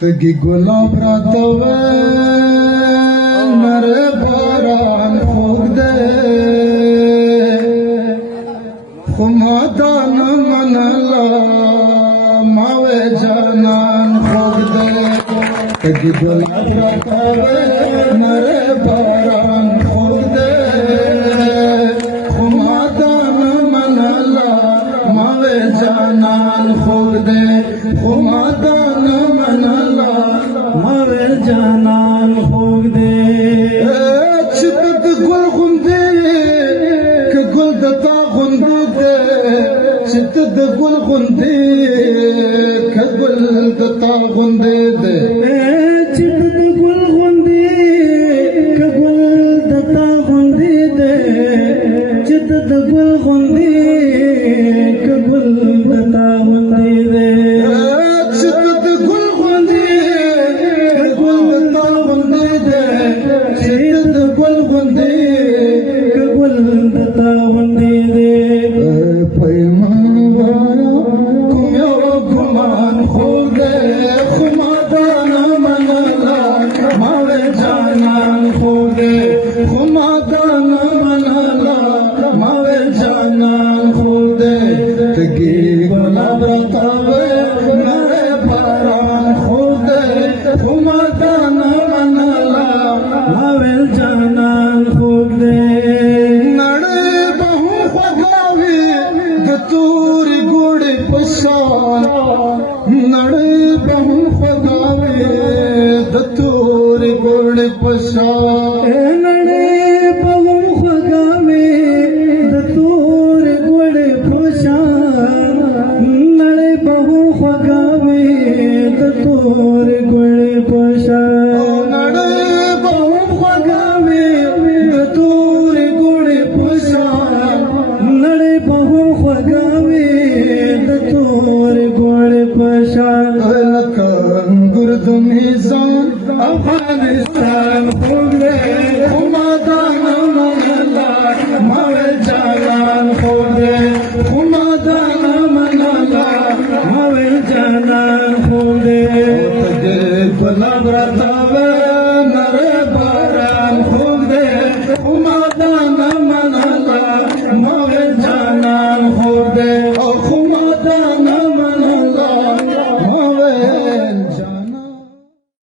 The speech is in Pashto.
تگی گلاب را تویل نره باران خوگ ده خمادان منالا ماوے جانان خوگ ده تگی گلاب را تویل نره باران خوگ ده خمادان منالا ماوے جانان خوگ ده خمادان منالا ماوے جانان خوگ دے چتت گل غندے کہ گل دتا غندے دے چتت گل غندے کہ گل دتا غندے دے چتت گل غندے کہ گل دتا غندے دے چتت گل غندے کہ گل دتا غندے دے नड़े बहु खगावे दतूर गुड़ पशा नड़े बहु खगावे दतूर गुड़ पशा नड़े बहु खगावे दतूर गुड़ पशा नड़े बहु खगावे दतूर गुड़ पशा नड़े बहु खगावे